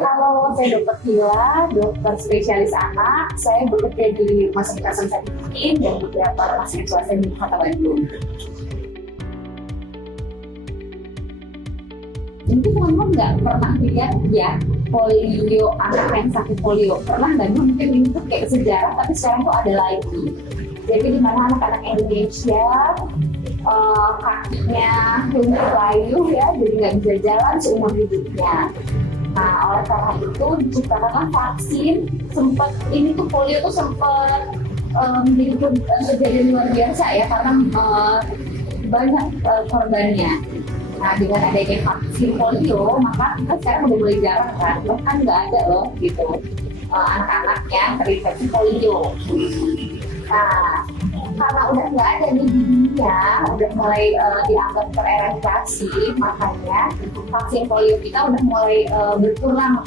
kalau saya dokter Vila, dokter spesialis anak, saya bekerja di Rumah Sakit Hasan Sadikin dan beberapa rumah sakit swasta di Kota Bandung. Mungkin teman-teman nggak pernah lihat ya polio, anak yang sakit polio. Pernah nggak? Mungkin ini tuh kayak sejarah, tapi sekarang tuh ada lagi. Jadi di mana anak-anak Indonesia kakinya layu ya, jadi nggak bisa jalan seumur hidupnya. Nah, oleh karena itu diciptakanlah vaksin. Ini tuh polio tuh sempat menjadi kejadian luar biasa ya, karena banyak korbannya. Nah, dengan adanya vaksin polio, maka kita sekarang udah mulai jarang kan, bahkan nggak ada loh gitu anak-anak yang terinfeksi polio. Nah, karena udah nggak ada nih di dunia, udah mulai dianggap tereradikasi, makanya vaksin polio kita udah mulai berkurang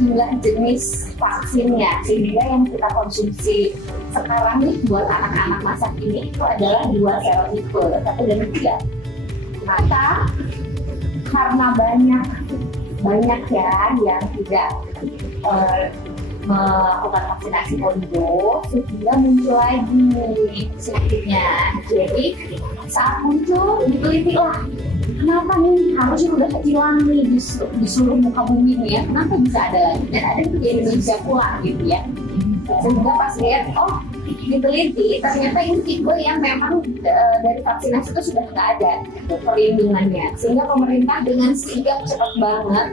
jumlah jenis vaksinnya, sehingga yang kita konsumsi sekarang nih buat anak-anak masa kini itu adalah 2 serotipe, 1 dan 3. Maka karena banyak ya yang tidak melakukan vaksinasi polio, sehingga muncul lagi sedikitnya. Jadi saat muncul diteliti lah, kenapa nih harusnya udah hilang nih di seluruh muka bumi nih ya, kenapa bisa ada lagi, dan ada di Indonesia pula gitu ya. Sehingga pas lihat, oh diteliti, ternyata ini tipe yang memang dari vaksinasi itu sudah nggak ada perlindungannya, sehingga pemerintah dengan sigap cepat banget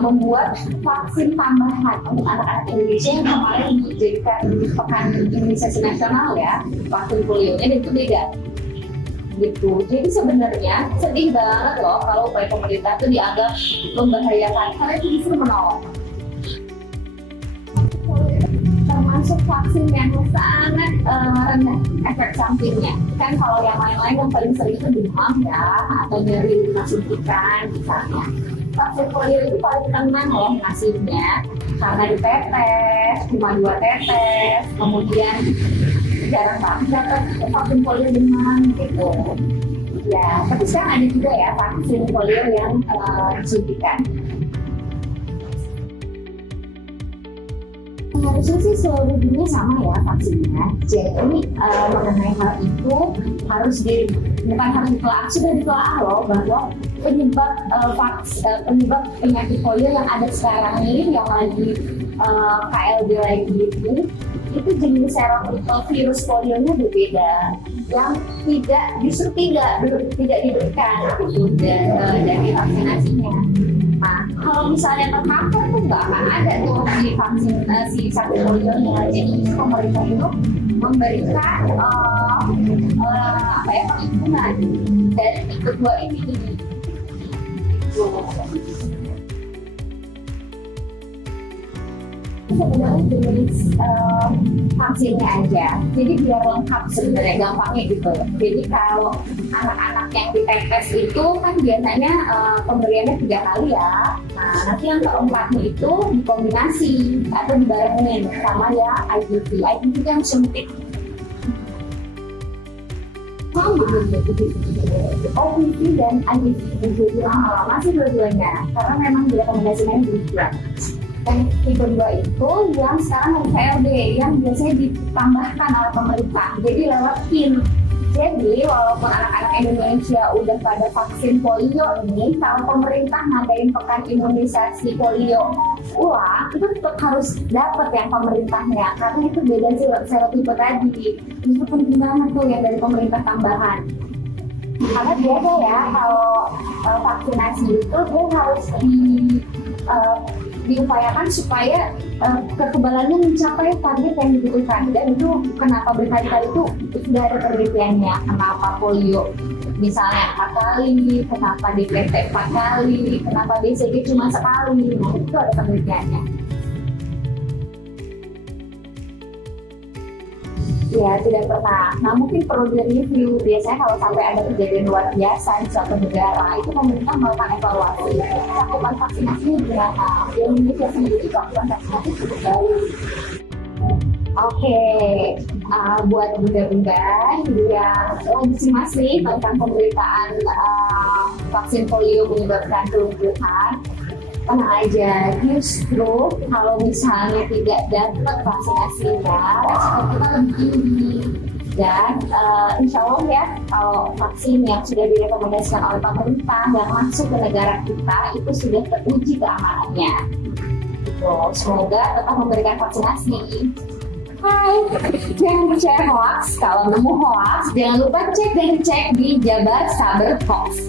membuat vaksin tambahan untuk anak-anak Indonesia yang kemarin dijadikan pekan imunisasi nasional ya, vaksin polionya, dan itu beda gitu. Jadi sebenarnya sedih banget loh kalau upaya pemerintah itu dianggap membahayakan, karena itu justru menolong. Termasuk vaksin yang sangat rendah efek sampingnya. Kan kalau yang lain-lain yang paling sering itu demam ya, atau nyeri suntikan misalnya. Vaksin polio itu paling tenang loh hasilnya, karena ditetes, cuma 2 tetes, kemudian jarang banget dapat vaksin polio demam gitu. Ya, tapi sekarang ada juga ya vaksin polio yang disuntikan. Harusnya sih seluruh dunia sama ya vaksinnya. Jadi mengenai hal itu bukan harus ditelaah, sudah ditelaah loh bahwa penyebab penyakit polio yang ada sekarang ini, yang lagi KLB lagi itu jenis serotipe virus polionya berbeda, yang justru tidak diberikan gitu dari vaksinasinya. Nah, kalau misalnya terpapar tuh nggak akan ada tuh di vaksinasi sakit polionya. Jadi pemerintah itu memberikan perlindungan dari tipe 2 ini. Sebenarnya jenis vaksinnya aja, jadi biar lengkap sebenarnya, gampangnya gitu. Jadi kalau anak-anak yang ditetes itu kan biasanya pemberiannya 3 kali ya. Nah, nanti yang keempatnya itu dikombinasi atau dibarengin sama ya IPV. IPV itu yang suntik. OPV dan IPV jadi lama masih dua-duanya, karena memang direkomendasikan dua. Dan tipe 2 itu yang sekarang KLB, yang biasanya ditambahkan oleh pemerintah, jadi lewat PIN. Jadi walaupun anak-anak Indonesia udah pada vaksin polio ini, kalau pemerintah ngadain pekan imunisasi polio ulang, itu tetap harus dapat yang pemerintahnya, karena itu beda serotipe tadi. Itu penting banget tuh yang dari pemerintah tambahan. Karena biasa ya kalau vaksinasi itu dia harus diupayakan supaya kekebalannya mencapai target yang dibutuhkan, dan itu kenapa berkali-kali itu sudah ada penelitiannya, kenapa polio misalnya 4 kali, kenapa DPT 4 kali, kenapa BCG cuma sekali, nah itu ada penelitiannya. Ya, tidak pernah. Nah, mungkin perlu direview. Biasanya kalau sampai ada kejadian luar biasa di suatu negara, itu pemerintah melakukan evaluasi. Cakupan vaksinasinya berapa? Di Indonesia sendiri cakupan vaksinasi cukup baik. Oke, buat bunda-bunda yang lagi cemas nih tentang pemberitaan vaksin polio menyebabkan kelumpuhan, tenang aja, justru kalau misalnya tidak dapat vaksinasinya, resiko kita lebih tinggi. Dan insya Allah ya, kalau vaksin yang sudah direkomendasikan oleh pemerintah dan masuk ke negara kita itu sudah teruji keamanannya. Semoga tetap memberikan vaksinasi. Hai, jangan percaya hoax. Kalau nemu hoax, jangan lupa cek dan cek di Jabar Saber Hoax.